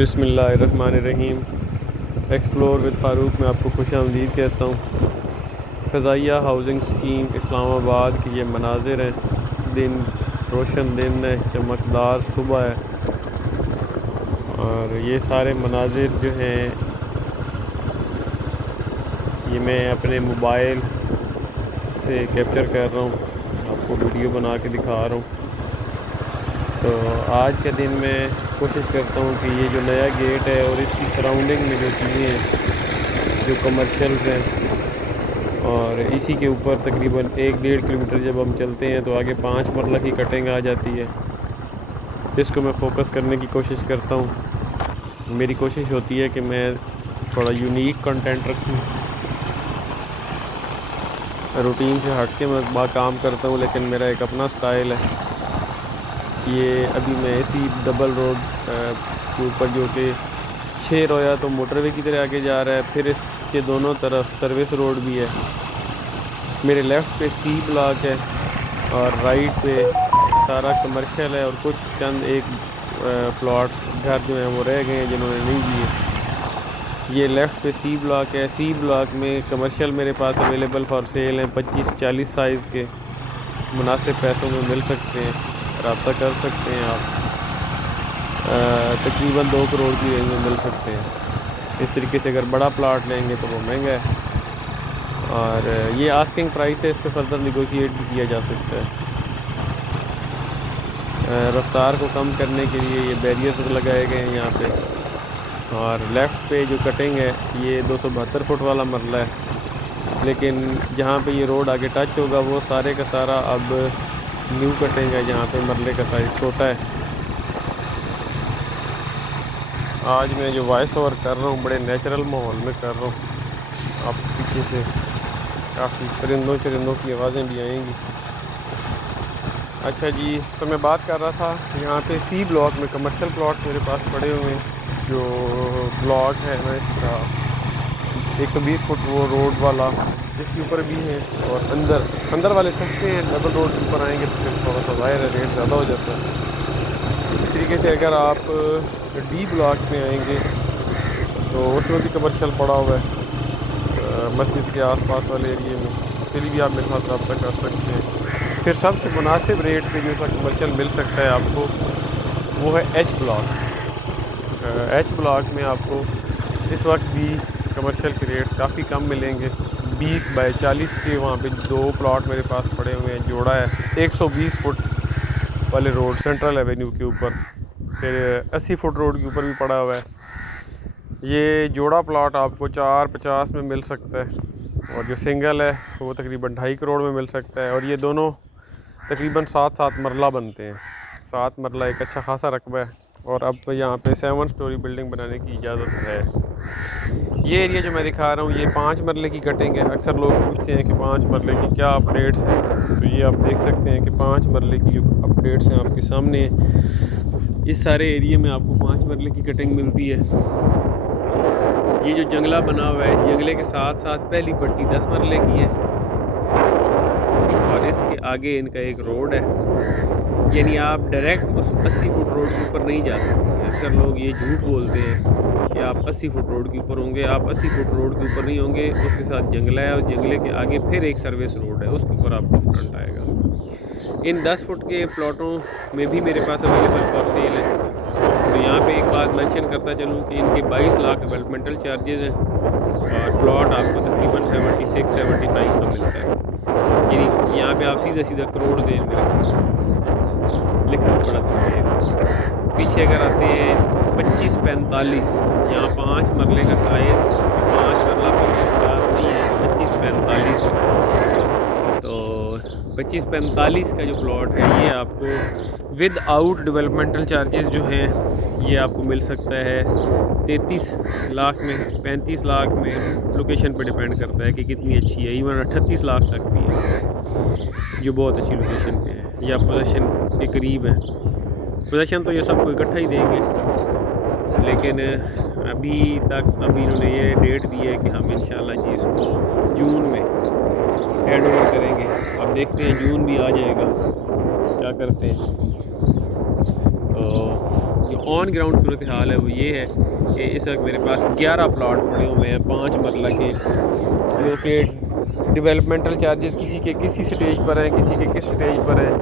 बिस्मिल्लाहिर्रहमानिर्रहीम। Explore with Farooq में आपको खुशामदीद कहता हूँ। फ़ज़ाइया हाउसिंग स्कीम इस्लामाबाद के ये मनाज़िर हैं। दिन रोशन दिन है, चमकदार सुबह है और ये सारे मनाज़िर जो हैं ये मैं अपने मोबाइल से कैप्चर कर रहा हूँ, आपको वीडियो बना के दिखा रहा हूँ। तो आज के दिन मैं कोशिश करता हूँ कि ये जो नया गेट है और इसकी सराउंडिंग में जो चीज़ें हैं जो कमर्शियल्स हैं और इसी के ऊपर तकरीबन 1-1.5 किलोमीटर जब हम चलते हैं तो आगे 5 मरला की कटिंग आ जाती है। इसको मैं फ़ोकस करने की कोशिश करता हूँ। मेरी कोशिश होती है कि मैं थोड़ा यूनिक कंटेंट रखूँ, रूटीन से हट के मैं काम करता हूँ, लेकिन मेरा एक अपना स्टाइल है। ये अभी मैं इसी डबल रोड के ऊपर जो कि 6 रोया तो मोटरवे की तरह आगे जा रहा है, फिर इसके दोनों तरफ सर्विस रोड भी है। मेरे लेफ़्ट पे सी ब्लॉक है और राइट पे सारा कमर्शियल है और कुछ चंद एक प्लॉट्स घर जो हैं वो रह गए हैं जिन्होंने नहीं दिए। ये लेफ़्ट पे सी ब्लॉक है। सी ब्लॉक में कमर्शियल मेरे पास अवेलेबल फॉर सेल हैं। 25-40 साइज़ के मुनासिब पैसों में मिल सकते हैं, रब्ता कर सकते हैं आप। तकरीबन 2 करोड़ की रेंज में मिल सकते हैं। इस तरीके से अगर बड़ा प्लाट लेंगे तो वो महंगा है और ये आस्किंग प्राइस है, इस पर फर्दर निगोशिएट भी किया जा सकता है। रफ्तार को कम करने के लिए ये बैरियर्स लगाए गए हैं यहाँ पे। और लेफ़्ट पे जो कटिंग है ये 272 फुट वाला मरला है, लेकिन जहाँ पे ये रोड आगे टच होगा वो सारे का सारा अब न्यू कटिंग है, जहाँ पे मरले का साइज़ छोटा है। आज मैं जो वॉइस ओवर कर रहा हूँ बड़े नेचुरल माहौल में कर रहा हूँ। आप पीछे से काफ़ी परिंदों चरिंदों की आवाज़ें भी आएंगी। अच्छा जी, तो मैं बात कर रहा था यहाँ पे सी ब्लॉक में कमर्शियल प्लॉट्स मेरे पास पड़े हुए हैं। जो ब्लॉक है ना इसका 120 फुट वो रोड वाला इसके ऊपर भी है और अंदर वाले सस्ते हैं। डबल रोड के ऊपर आएंगे तो फिर थोड़ा सा ज़ाहिर है रेट ज़्यादा हो जाता है। इसी तरीके से अगर आप डी ब्लॉक में आएंगे तो उसमें भी कमर्शियल पड़ा हुआ है मस्जिद के आसपास वाले एरिए में, उसके लिए भी आप मेरे साथ रब्ता कर सकते हैं। फिर सबसे मुनासिब रेट पे जो सा कमर्शियल मिल सकता है आपको वो है एच ब्लॉक। एच ब्लॉक में आपको इस वक्त भी कमर्शियल के रेट्स काफ़ी कम मिलेंगे। 20/40 के वहाँ पे 2 प्लॉट मेरे पास पड़े हुए हैं। जोड़ा है 120 फुट वाले रोड सेंट्रल एवेन्यू के ऊपर, फिर 80 फुट रोड के ऊपर भी पड़ा हुआ है। ये जोड़ा प्लॉट आपको 450 में मिल सकता है और जो सिंगल है वो तकरीबन 2.5 करोड़ में मिल सकता है। और ये दोनों तकरीबन 7-7 मरला बनते हैं। 7 मरला एक अच्छा खासा रकबा है और अब यहाँ पे 7 स्टोरी बिल्डिंग बनाने की इजाज़त है। ये एरिया जो मैं दिखा रहा हूँ ये 5 मरले की कटिंग है। अक्सर लोग पूछते हैं कि 5 मरले की क्या अपडेट्स हैं, तो ये आप देख सकते हैं कि 5 मरले की जो अपडेट्स हैं आपके सामने। इस सारे एरिया में आपको 5 मरले की कटिंग मिलती है। ये जो जंगला बना हुआ है, इस जंगले के साथ साथ पहली पट्टी 10 मरले की है और इसके आगे इनका एक रोड है। यानी आप डायरेक्ट उस 80 फुट रोड के ऊपर नहीं जा सकते। अक्सर लोग ये झूठ बोलते हैं कि आप 80 फुट रोड के ऊपर होंगे। आप 80 फुट रोड के ऊपर नहीं होंगे, उसके साथ जंगला है और जंगले के आगे फिर एक सर्विस रोड है, उसके ऊपर आपका फ्रंट आएगा। इन 10 फुट के प्लॉटों में भी मेरे पास अवेलेबल फॉर सेल है। तो यहाँ पे एक बात मेंशन करता चलूँ कि इनके 22 लाख डेवलपमेंटल चार्जेस हैं और प्लॉट आपको तकरीबन 76-75 का मिलता है। यानी यहाँ पे आप सीधा करोड़ देन में रखिए, लिखा बड़ा सफ़ेद। पीछे अगर आते हैं 25-45, यहाँ 5 मरले का साइज़, 5 मरला 50 नहीं है, 25-45 है। तो 25-45 का जो प्लॉट है ये आपको विद आउट डेवलपमेंटल चार्जेस जो हैं ये आपको मिल सकता है 33 लाख में, 35 लाख में। लोकेशन पे डिपेंड करता है कि कितनी अच्छी है। इवन 38 लाख तक भी है जो बहुत अच्छी लोकेशन पे है या पोजीशन के करीब है। पोजीशन तो ये सबको इकट्ठा ही देंगे, लेकिन अभी इन्होंने ये डेट दी है कि हम इंशाल्लाह जी इसको जून में हैंड ओवर करेंगे। अब देखते हैं जून भी आ जाएगा क्या करते हैं। तो जो ऑन ग्राउंड सूरत हाल है वो ये है कि इस वक्त मेरे पास 11 प्लॉट पड़े हुए हैं 5 मरला के, जो कि डेवलपमेंटल चार्जेस किसी के किसी स्टेज पर हैं, किसी के किस स्टेज पर हैं।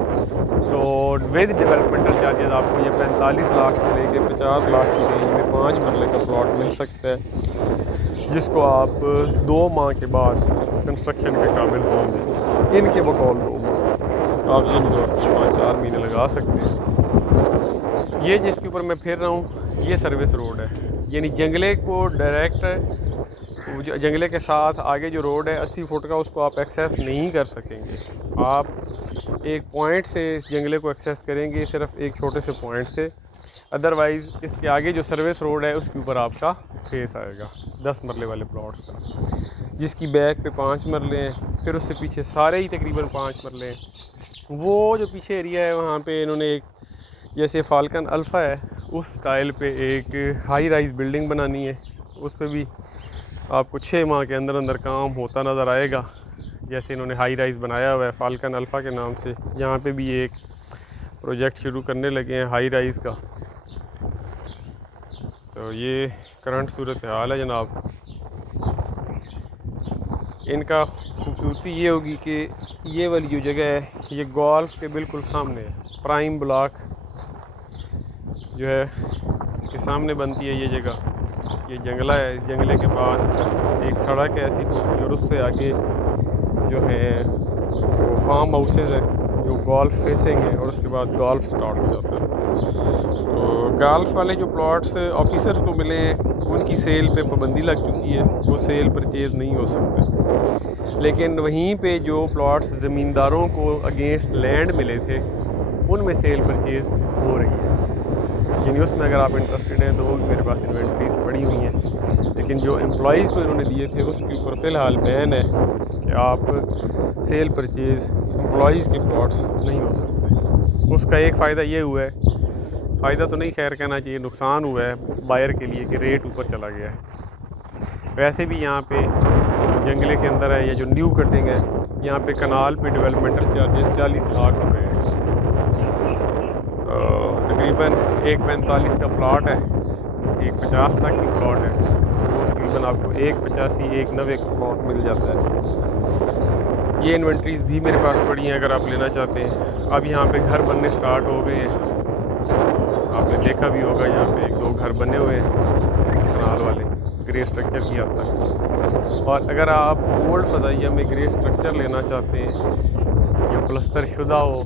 तो विद डेवलपमेंटल चार्जेस आपको ये 45 लाख से लेके 50 लाख की रेंज में 5 मरले का प्लॉट मिल सकता है, जिसको आप 2 माह के बाद कंस्ट्रक्शन के काबिल होंगे। इनके बकौल 2 माह आप जिन 5-4 महीने लगा सकते हैं। ये जिसके ऊपर मैं फिर रहा हूँ ये सर्विस रोड है, यानी जंगले को डायरेक्ट जंगले के साथ आगे जो रोड है 80 फुट का, उसको आप एक्सेस नहीं कर सकेंगे। आप एक पॉइंट से इस जंगले को एक्सेस करेंगे, सिर्फ एक छोटे से पॉइंट से। अदरवाइज़ इसके आगे जो सर्विस रोड है उसके ऊपर आपका फेस आएगा 10 मरले वाले प्लॉट्स का, जिसकी बैक पे 5 मरले हैं, फिर उससे पीछे सारे ही तकरीबन 5 मरले हैं। वो जो पीछे एरिया है वहाँ पे इन्होंने एक जैसे फाल्कन अल्फ़ा है उस स्टाइल पे एक हाई राइज़ बिल्डिंग बनानी है। उस पर भी आपको 6 माह के अंदर अंदर काम होता नज़र आएगा। जैसे इन्होंने हाई राइज़ बनाया हुआ है फाल्कन अल्फ़ा के नाम से, यहाँ पे भी एक प्रोजेक्ट शुरू करने लगे हैं हाई राइज़ का। तो ये करंट सूरत हाल है जनाब। इनका खूबसूरती ये होगी कि ये वाली जो जगह है ये गोल्फ के बिल्कुल सामने है। प्राइम ब्लॉक जो है इसके सामने बनती है ये जगह। ये जंगला है, इस जंगले के बाद एक सड़क है ऐसी होती, और उससे आगे जो है वो फार्म हाउसेस हैं जो गोल्फ फेसिंग है, और उसके बाद गोल्फ स्टार्ट हो जाता है। तो गोल्फ वाले जो प्लॉट्स ऑफिसर्स को मिले हैं उनकी सेल पे पाबंदी लग चुकी है, वो सेल परचेज़ नहीं हो सकते। लेकिन वहीं पे जो प्लॉट्स ज़मींदारों को अगेंस्ट लैंड मिले थे उनमें सेल परचेज़ हो रही है। यानी उसमें अगर आप इंटरेस्टेड हैं तो वो भी मेरे पास इन्वेंट्रीज पड़ी हुई हैं। लेकिन जो एम्प्लॉइज़ को इन्होंने दिए थे उसके ऊपर फ़िलहाल बैन है कि आप सेल परचेज़ एम्प्लॉइज़ के प्लॉट्स नहीं हो सकते। उसका एक फ़ायदा ये हुआ है, फ़ायदा तो नहीं खैर कहना चाहिए, नुकसान हुआ है बायर के लिए कि रेट ऊपर चला गया है। वैसे भी यहाँ पे जंगले के अंदर है, या जो न्यू कटिंग है यहाँ पे कनाल पे डेवलपमेंटल चार्जेस 40 लाख रुपए हैं। तो तकरीबन एक 45 का प्लॉट है, एक 50 तक की प्लॉट है, वो तकरीबन आपको एक 85 एक 90 का प्लॉट मिल जाता है। ये इन्वेंट्रीज़ भी मेरे पास पड़ी हैं अगर आप लेना चाहते हैं। अब यहाँ पे घर बनने स्टार्ट हो गए हैं, आपने देखा भी होगा यहाँ पे 1-2 घर बने हुए हैं कनाल वाले ग्रे स्ट्रक्चर की हद तक। और अगर आप ओल्ड फजाइया में ग्रे स्ट्रक्चर लेना चाहते हैं या प्लस्तर शुदा हो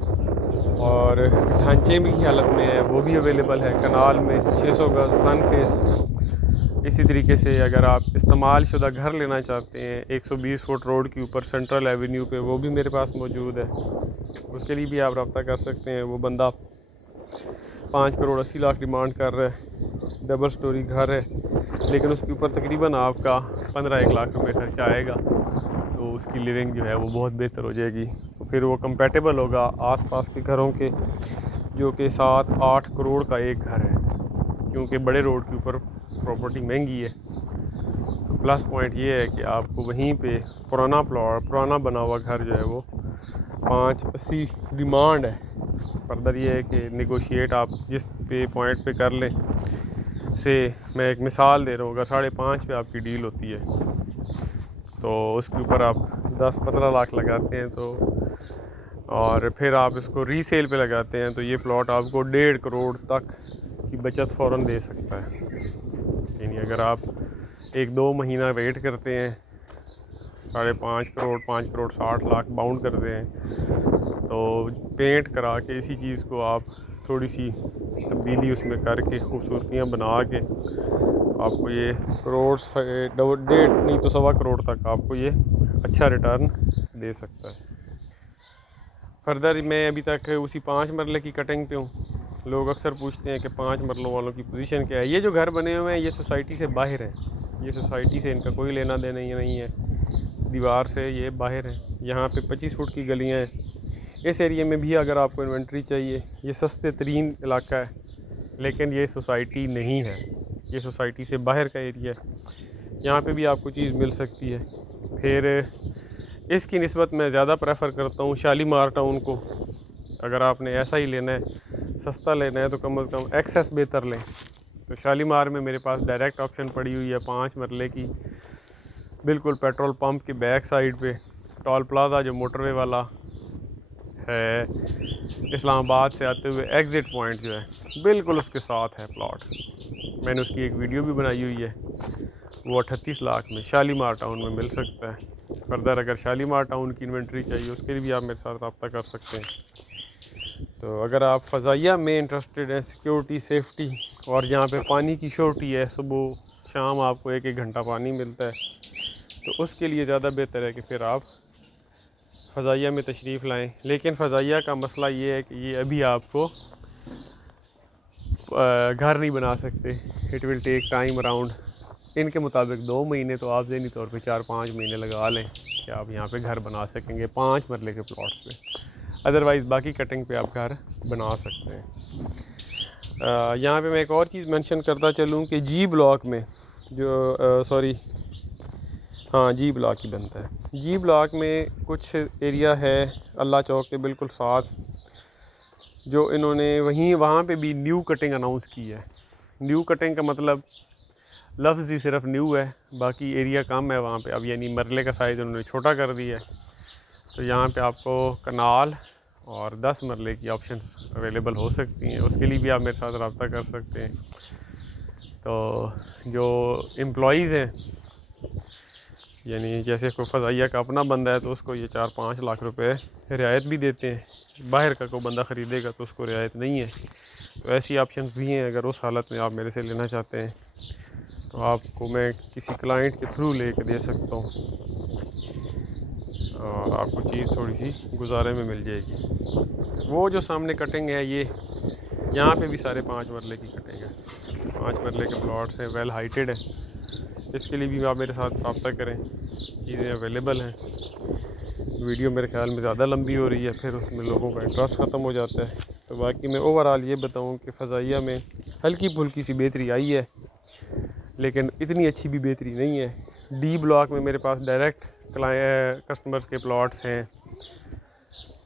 और ढांचे भी की हालत में है, वो भी अवेलेबल है कनाल में 600 गज सन फेस। इसी तरीके से अगर आप इस्तेमाल शुदा घर लेना चाहते हैं 120 फुट रोड के ऊपर सेंट्रल एवेन्यू पे, वो भी मेरे पास मौजूद है। उसके लिए भी आप रब्ता कर सकते हैं। वो बंदा 5 करोड़ 80 लाख डिमांड कर रहा है, डबल स्टोरी घर है, लेकिन उसके ऊपर तकरीबन आपका 15-1 लाख रुपए खर्चा आएगा। तो उसकी लिविंग जो है वो बहुत बेहतर हो जाएगी। तो फिर वो कंपेटेबल होगा आसपास के घरों के, जो कि 7-8 करोड़ का एक घर है, क्योंकि बड़े रोड के ऊपर प्रॉपर्टी महंगी है। तो प्लस पॉइंट ये है कि आपको वहीं पे पुराना प्लॉट, पुराना बना हुआ घर जो है वो 580 डिमांड है। फर्दर ये है कि नेगोशिएट आप जिस पे पॉइंट पे कर लें से, मैं एक मिसाल दे रहा हूँ, अगर 5.5 पे आपकी डील होती है तो उसके ऊपर आप 10-15 लाख लगाते हैं तो, और फिर आप इसको रीसेल पे लगाते हैं तो ये प्लॉट आपको 1.5 करोड़ तक की बचत फ़ौरन दे सकता है। यानी अगर आप 1-2 महीना वेट करते हैं, 5.5 करोड़ 5 करोड़ 60 लाख बाउंड करते हैं, तो पेंट करा के इसी चीज़ को आप थोड़ी सी तब्दीली उसमें करके खूबसूरतियाँ बना के आपको ये करोड़ से 1.5 नहीं तो 1.25 करोड़ तक आपको ये अच्छा रिटर्न दे सकता है। फर्दर मैं अभी तक उसी 5 मरले की कटिंग पे हूँ। लोग अक्सर पूछते हैं कि 5 मरलों वालों की पोजीशन क्या है। ये जो घर बने हुए हैं ये सोसाइटी से बाहर हैं, ये सोसाइटी से इनका कोई लेना देना ही नहीं है, दीवार से ये बाहर है। यहाँ पे 25 फुट की गलियाँ हैं। इस एरिया में भी अगर आपको इन्वेंट्री चाहिए, ये सस्ते तरीन इलाका है, लेकिन ये सोसाइटी नहीं है, ये सोसाइटी से बाहर का एरिया है। यहाँ पे भी आपको चीज़ मिल सकती है। फिर इसकी निस्बत मैं ज़्यादा प्रेफर करता हूँ शालीमार टाउन को। अगर आपने ऐसा ही लेना है सस्ता लेना है तो कम से कम एक्सेस बेहतर लें। तो शालीमार में मेरे पास डायरेक्ट ऑप्शन पड़ी हुई है 5 मरले की, बिल्कुल पेट्रोल पंप की बैक साइड पे। टोल प्लाजा जो मोटरवे वाला है इस्लामाबाद से आते हुए एग्ज़िट पॉइंट जो है बिल्कुल उसके साथ है प्लॉट। मैंने उसकी एक वीडियो भी बनाई हुई है। वो 38 लाख में शालीमार टाउन में मिल सकता है। फर्दर अगर शालीमार टाउन की इन्वेंट्री चाहिए उसके लिए भी आप मेरे साथ रब्ता कर सकते हैं। तो अगर आप फ़ज़ाइया में इंटरेस्टेड हैं, सिक्योरिटी, सेफ्टी और यहाँ पे पानी की श्योरिटी है, सुबह शाम आपको 1-1 घंटा पानी मिलता है, तो उसके लिए ज़्यादा बेहतर है कि फिर आप फ़ज़ाइया में तशरीफ़ लाएँ। लेकिन फ़ज़ाइया का मसला ये है कि ये अभी आपको घर नहीं बना सकते। It will take time around, इनके मुताबिक 2 महीने तो आप ज़हनी तौर पे 4-5 महीने लगा लें कि आप यहाँ पे घर बना सकेंगे 5 मरले के प्लॉट्स पे। अदरवाइज़ बाकी कटिंग पे आप घर बना सकते हैं। यहाँ पे मैं एक और चीज़ मेंशन करता चलूँ कि जी ब्लॉक में जो जी ब्लॉक ही बनता है। जी ब्लॉक में कुछ एरिया है अल्लाह चौक के बिल्कुल साथ, जो इन्होंने वहाँ पे भी न्यू कटिंग अनाउंस की है। न्यू कटिंग का मतलब लफ्ज़ ही सिर्फ न्यू है, बाकी एरिया कम है वहाँ पे अब, यानी मरले का साइज़ उन्होंने छोटा कर दिया है। तो यहाँ पे आपको कनाल और 10 मरले की ऑप्शंस अवेलेबल हो सकती हैं। उसके लिए भी आप मेरे साथ रब्ता कर सकते हैं। तो जो एम्प्लॉइज़ हैं, यानी जैसे कोई फ़ज़ाइया का अपना बंदा है तो उसको ये 4-5 लाख रुपए रियायत भी देते हैं। बाहर का कोई बंदा ख़रीदेगा तो उसको रियायत नहीं है। तो ऐसी ऑप्शंस भी हैं। अगर उस हालत में आप मेरे से लेना चाहते हैं तो आपको मैं किसी क्लाइंट के थ्रू ले कर दे सकता हूँ और आपको चीज़ थोड़ी सी गुजारे में मिल जाएगी। वो जो सामने कटिंग है ये यहाँ पे भी सारे 5 मरले की कटिंग है। 5 मरले के प्लॉट्स हैं, वेल हाइटेड है। इसके लिए भी आप मेरे साथ रब्ता करें, चीज़ें अवेलेबल हैं। वीडियो मेरे ख्याल में ज़्यादा लंबी हो रही है, फिर उसमें लोगों का इंटरेस्ट ख़त्म हो जाता है। तो बाकी मैं ओवरऑल ये बताऊँ कि फ़ज़ाइया में हल्की फुल्की सी बेहतरी आई है, लेकिन इतनी अच्छी भी बेहतरी नहीं है। डी ब्लॉक में मेरे पास डायरेक्ट कस्टमर्स के प्लॉट्स हैं।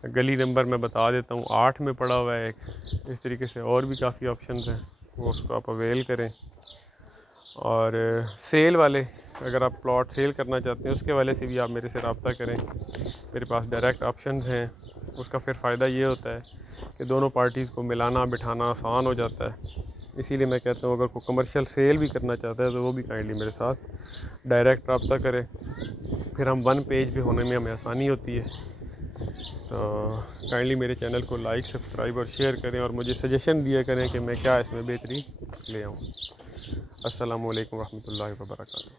गली नंबर मैं बता देता हूँ, 8 में पड़ा हुआ है एक। इस तरीके से और भी काफ़ी ऑप्शंस हैं, वो उसको आप अवेल करें। और सेल वाले, अगर आप प्लॉट सेल करना चाहते हैं उसके वाले से भी आप मेरे से रब्ता करें। मेरे पास डायरेक्ट ऑप्शंस हैं। उसका फिर फ़ायदा ये होता है कि दोनों पार्टीज़ को मिलाना बिठाना आसान हो जाता है। इसीलिए मैं कहता हूँ अगर कोई कमर्शियल सेल भी करना चाहता है तो वो भी काइंडली मेरे साथ डायरेक्ट रब्ता करे, फिर हम 1 पेज पे होने में हमें आसानी होती है। तो काइंडली मेरे चैनल को लाइक, सब्सक्राइब और शेयर करें और मुझे सजेशन दिया करें कि मैं क्या इसमें बेहतरी ले आऊँ। अस्सलामु अलैकुम रहमतुल्लाहि व बरकातुहू।